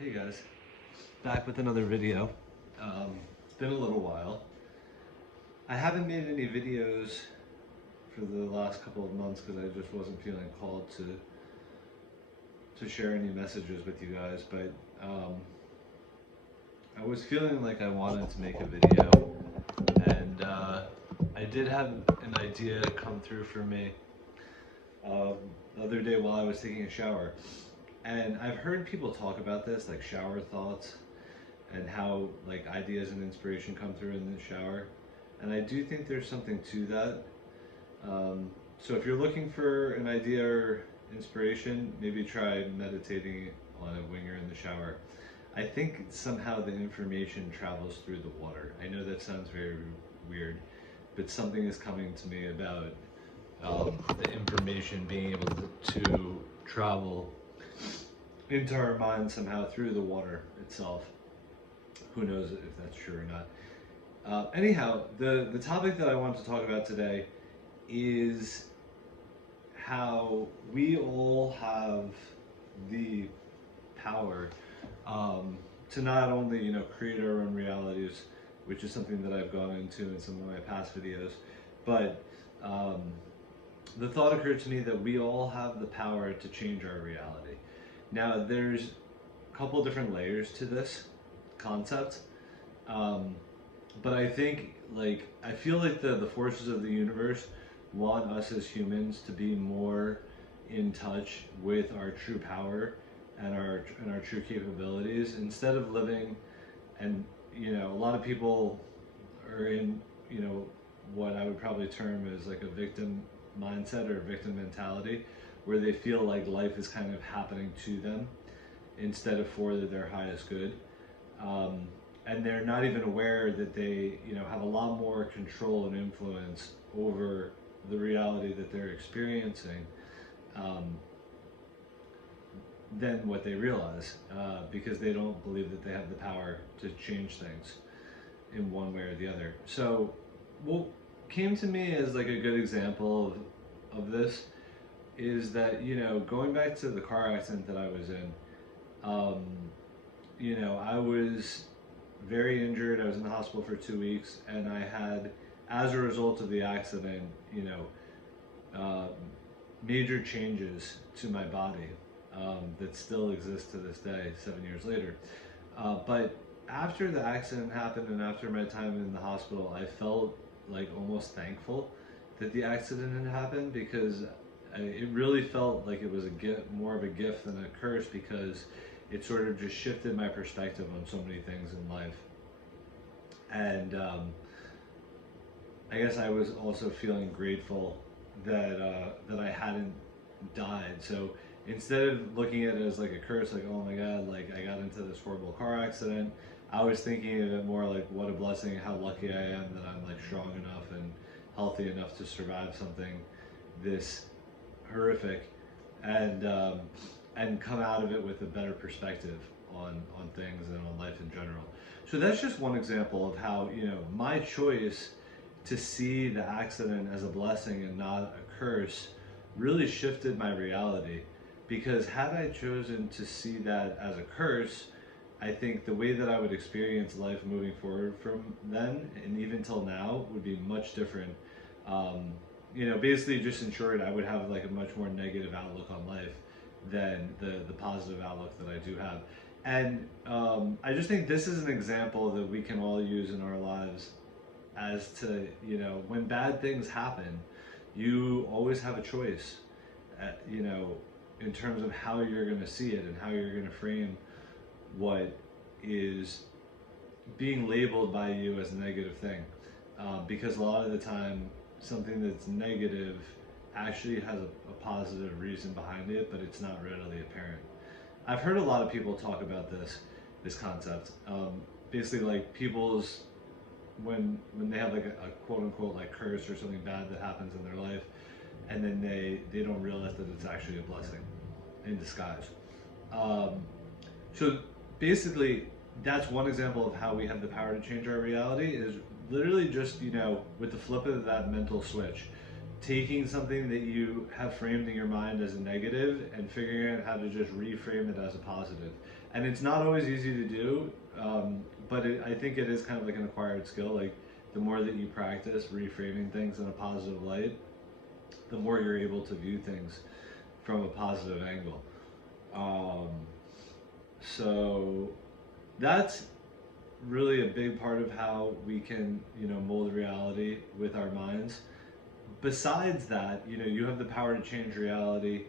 Hey guys, back with another video. It's been a little while. I haven't made any videos for the last couple of months because I just wasn't feeling called to share any messages with you guys, but I was feeling like I wanted to make a video, and I did have an idea come through for me the other day while I was taking a shower. And I've heard people talk about this, like shower thoughts, and how like ideas and inspiration come through in the shower. And I do think there's something to that. So if you're looking for an idea or inspiration, maybe try meditating on it when you're in the shower. I think somehow the information travels through the water. I know that sounds very weird, but something is coming to me about the information being able to travel into our mind somehow through the water itself. Who knows if that's true or not. Anyhow, the topic that I want to talk about today is how we all have the power to not only create our own realities, which is something that I've gone into in some of my past videos, but the thought occurred to me that we all have the power to change our reality. Now, there's a couple different layers to this concept, but I think, I feel like the forces of the universe want us as humans to be more in touch with our true power and our true capabilities, instead of living, and a lot of people are in what I would probably term as like a victim mindset or a victim mentality, where they feel like life is kind of happening to them instead of for their highest good. And they're not even aware that they have a lot more control and influence over the reality that they're experiencing than what they realize, because they don't believe that they have the power to change things in one way or the other. So what came to me as like a good example of this is that, going back to the car accident that I was in, I was very injured. I was in the hospital for 2 weeks, and I had, as a result of the accident, major changes to my body that still exist to this day, 7 years later. But after the accident happened and after my time in the hospital, I felt like almost thankful that the accident had happened, because it really felt like it was a gift, more of a gift than a curse, because it sort of just shifted my perspective on so many things in life. And I guess I was also feeling grateful that I hadn't died. So instead of looking at it as like a curse, like, oh my God, like I got into this horrible car accident, I was thinking of it more like, what a blessing, how lucky I am that I'm like strong enough and healthy enough to survive something this horrific, and come out of it with a better perspective on things and on life in general. So that's just one example of how my choice to see the accident as a blessing and not a curse really shifted my reality. Because had I chosen to see that as a curse, I think the way that I would experience life moving forward from then and even till now would be much different. Basically, just in short, I would have like a much more negative outlook on life than the positive outlook that I do have. And I just think this is an example that we can all use in our lives, as to, when bad things happen, you always have a choice, in terms of how you're going to see it and how you're going to frame what is being labeled by you as a negative thing. Because a lot of the time, something that's negative actually has a positive reason behind it, but it's not readily apparent. I've heard a lot of people talk about this concept. Basically, like people's, when they have like a quote unquote like curse or something bad that happens in their life, and then they don't realize that it's actually a blessing in disguise. So basically, that's one example of how we have the power to change our reality, is literally just, with the flip of that mental switch, taking something that you have framed in your mind as a negative and figuring out how to just reframe it as a positive. And it's not always easy to do, but I think it is kind of like an acquired skill. Like the more that you practice reframing things in a positive light, the more you're able to view things from a positive angle. So that's really a big part of how we can, mold reality with our minds. Besides that, you have the power to change reality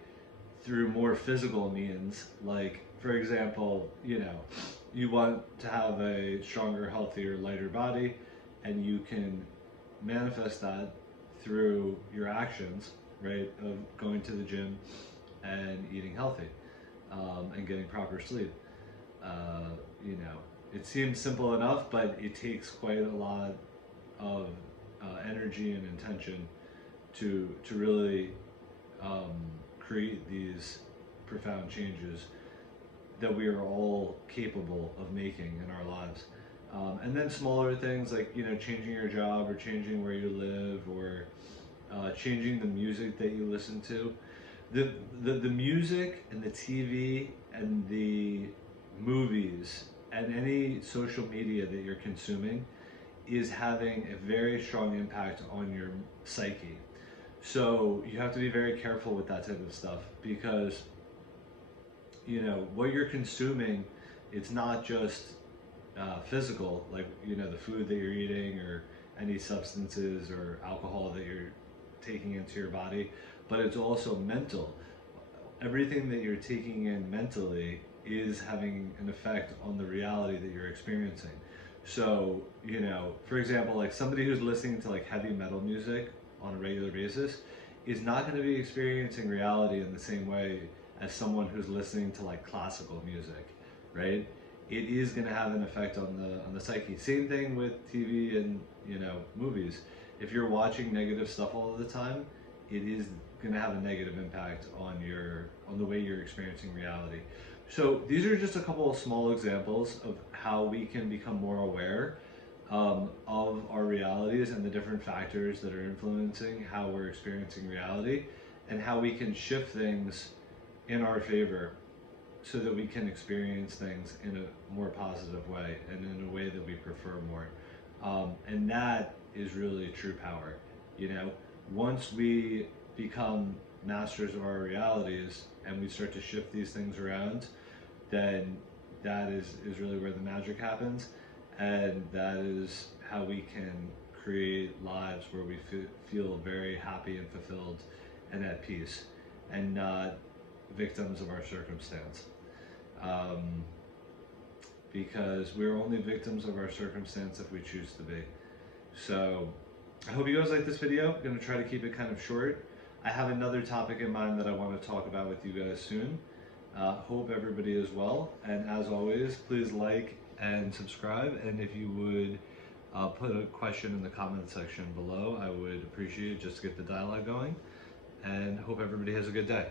through more physical means. Like, for example, you want to have a stronger, healthier, lighter body, and you can manifest that through your actions, right? Of going to the gym and eating healthy, and getting proper sleep. It seems simple enough, but it takes quite a lot of energy and intention to really create these profound changes that we are all capable of making in our lives. And then smaller things like changing your job, or changing where you live, or changing the music that you listen to. The music and the TV and the movies and any social media that you're consuming is having a very strong impact on your psyche. So you have to be very careful with that type of stuff, because what you're consuming, it's not just physical, like the food that you're eating, or any substances or alcohol that you're taking into your body, but it's also mental. Everything that you're taking in mentally is having an effect on the reality that you're experiencing. So, for example, like somebody who's listening to like heavy metal music on a regular basis is not going to be experiencing reality in the same way as someone who's listening to like classical music, right? It is going to have an effect on the psyche. Same thing with TV and movies. If you're watching negative stuff all of the time, it is going to have a negative impact on the way you're experiencing reality. So these are just a couple of small examples of how we can become more aware of our realities and the different factors that are influencing how we're experiencing reality, and how we can shift things in our favor so that we can experience things in a more positive way, and in a way that we prefer more. And that is really true power. Once we become masters of our realities and we start to shift these things around, then that is really where the magic happens. And that is how we can create lives where we feel very happy and fulfilled and at peace, and not victims of our circumstance. Because we're only victims of our circumstance if we choose to be. So I hope you guys like this video. I'm going to try to keep it kind of short. I have another topic in mind that I want to talk about with you guys soon. Hope everybody is well. And as always, please like and subscribe. And if you would put a question in the comment section below, I would appreciate it, just to get the dialogue going. And hope everybody has a good day.